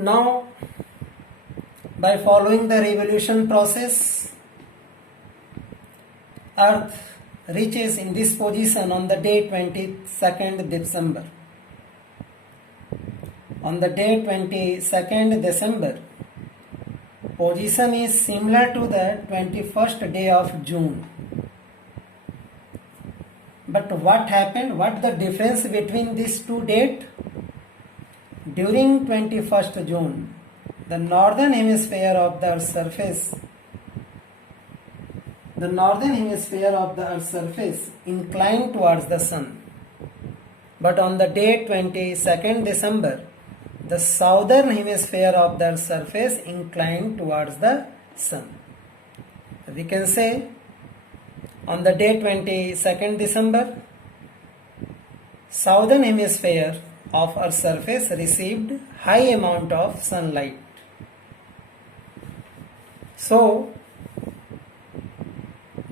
Now, by following the revolution process, Earth reaches in this position on the day 22nd December. On the day 22nd December, position is similar to the 21st day of June. But what happened? What the difference between these two dates? During 21st June, the northern hemisphere of the Earth's surface inclined towards the sun. But on the day 22nd December, the southern hemisphere of the Earth's surface inclined towards the sun. We can say on the day 22nd December, southern hemisphere of Earth's surface received high amount of sunlight. So,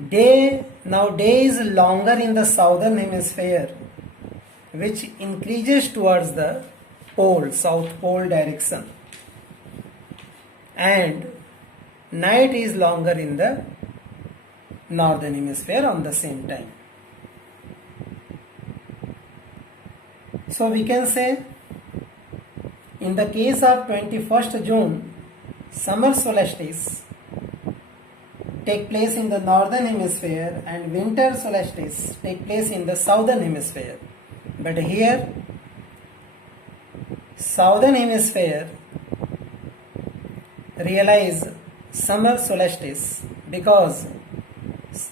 day is longer in the southern hemisphere, which increases towards the pole, south pole direction, and night is longer in the northern hemisphere on the same time. So we can say in the case of 21st June, summer solstice take place in the northern hemisphere and winter solstice take place in the southern hemisphere. But here, southern hemisphere realize summer solstice because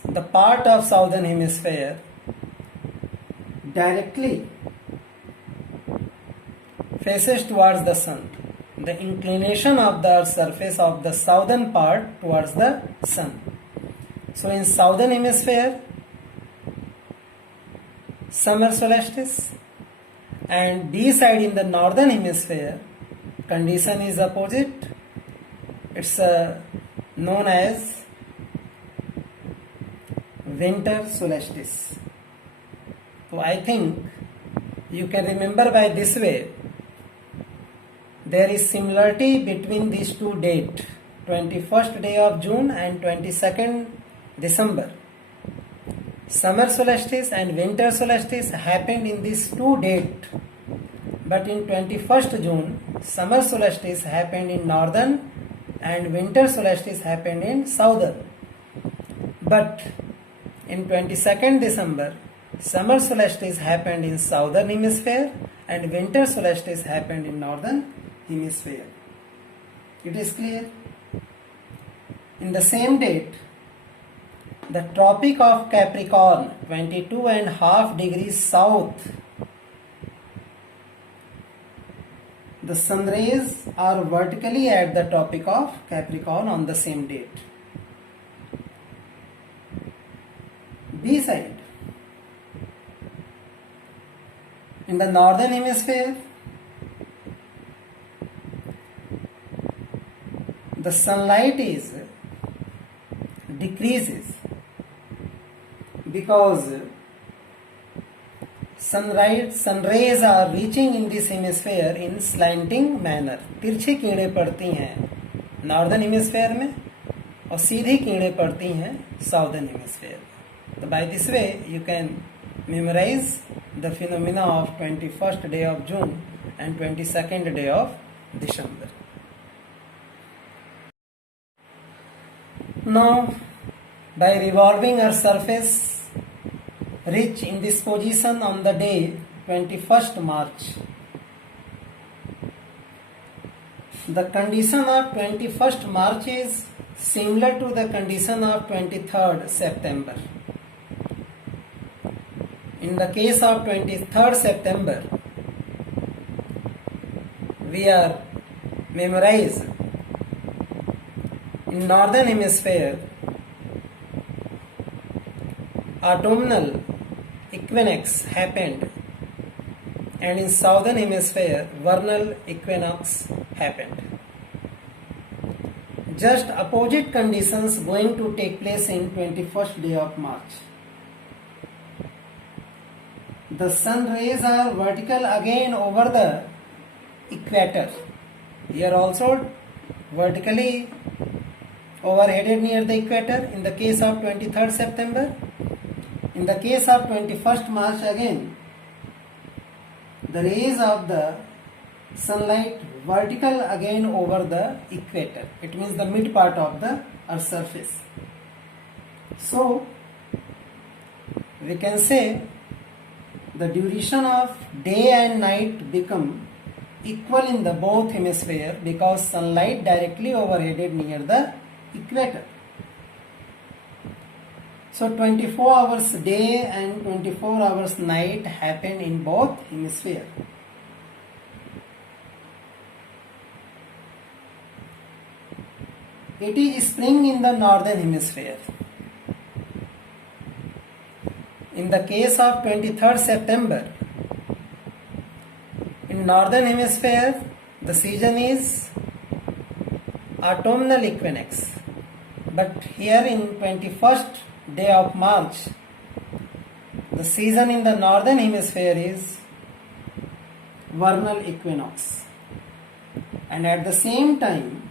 the part of southern hemisphere directly faces towards the sun. The inclination of the Earth's surface of the southern part towards the sun. So in southern hemisphere, summer solstice, and this side in the northern hemisphere, condition is opposite. It's known as winter solstice. So I think you can remember by this way. There is similarity between these two dates, 21st day of June and 22nd December. Summer solstice and winter solstice happened in these two dates, but in 21st June, summer solstice happened in northern and winter solstice happened in southern. But in 22nd December, summer solstice happened in southern hemisphere and winter solstice happened in northern hemisphere. It is clear? In the same date, the Tropic of Capricorn, 22.5 degrees south, the sun rays are vertically at the Tropic of Capricorn on the same date. B side, in the northern hemisphere, the sunlight is decreases because sun rays are reaching in this hemisphere in slanting manner. तिरछी किरणें पड़ती हैं northern hemisphere में और सीधी किरणें पड़ती हैं southern hemisphere. So by this way you can memorize the phenomena of 21st day of June and 22nd day of December. Now, by revolving Earth's surface, reach in this position on the day 21st March. The condition of 21st March is similar to the condition of 23rd September. In the case of 23rd September, we are memorized in northern hemisphere, autumnal equinox happened, and in southern hemisphere, vernal equinox happened. Just opposite conditions going to take place in 21st day of March. The sun rays are vertical again over the equator, Here also vertically overheaded near the equator in the case of 23rd September. In the case of 21st March again, the rays of the sunlight vertical again over the equator. It means the mid part of the Earth's surface. So we can say the duration of day and night become equal in the both hemisphere because sunlight directly overheaded near the equator. So 24 hours day and 24 hours night happen in both hemispheres. It is spring in the northern hemisphere. In the case of 23rd September, in northern hemisphere, the season is autumnal equinox. But here in 21st day of March, the season in the northern hemisphere is vernal equinox. And at the same time,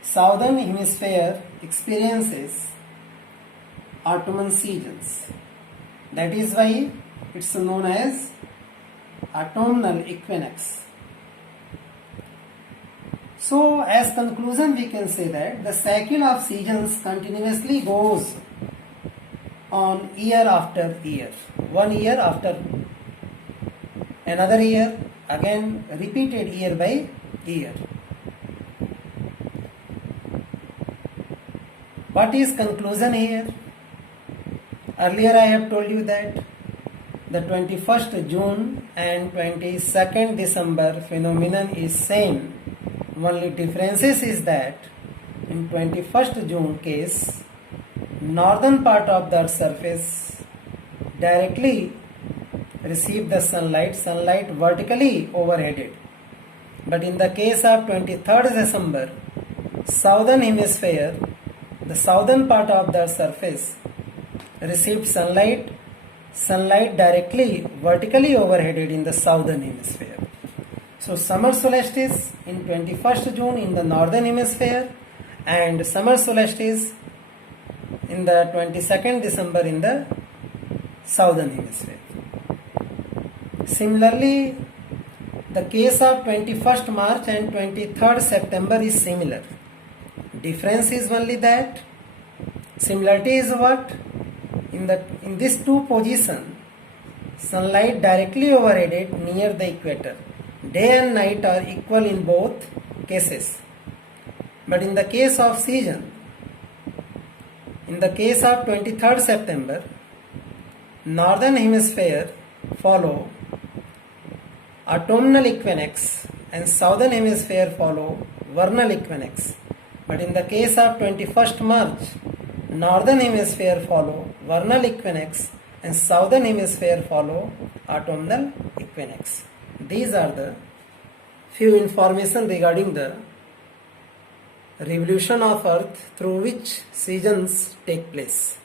southern hemisphere experiences autumnal seasons. That is why it's known as autumnal equinox. So as conclusion we can say that the cycle of seasons continuously goes on year after year, 1 year after another year, again repeated year by year. What is conclusion here? Earlier I have told you that the 21st June and 22nd December phenomenon is same. Only differences is that in 21st June case, northern part of the surface directly receive the sunlight vertically overheaded. But in the case of 23rd December, southern hemisphere, the southern part of the surface received sunlight directly vertically overheaded in the southern hemisphere. So summer solstice in 21st June in the northern hemisphere and summer solstice in the 22nd December in the southern hemisphere. Similarly, the case of 21st March and 23rd September is similar. Difference is only that. Similarity is what? In these two positions, sunlight directly overheaded near the equator. Day and night are equal in both cases. But in the case of season, in the case of 23rd September, northern hemisphere follow autumnal equinox and southern hemisphere follow vernal equinox. But in the case of 21st March, northern hemisphere follow vernal equinox and southern hemisphere follow autumnal equinox. These are the few information regarding the revolution of Earth through which seasons take place.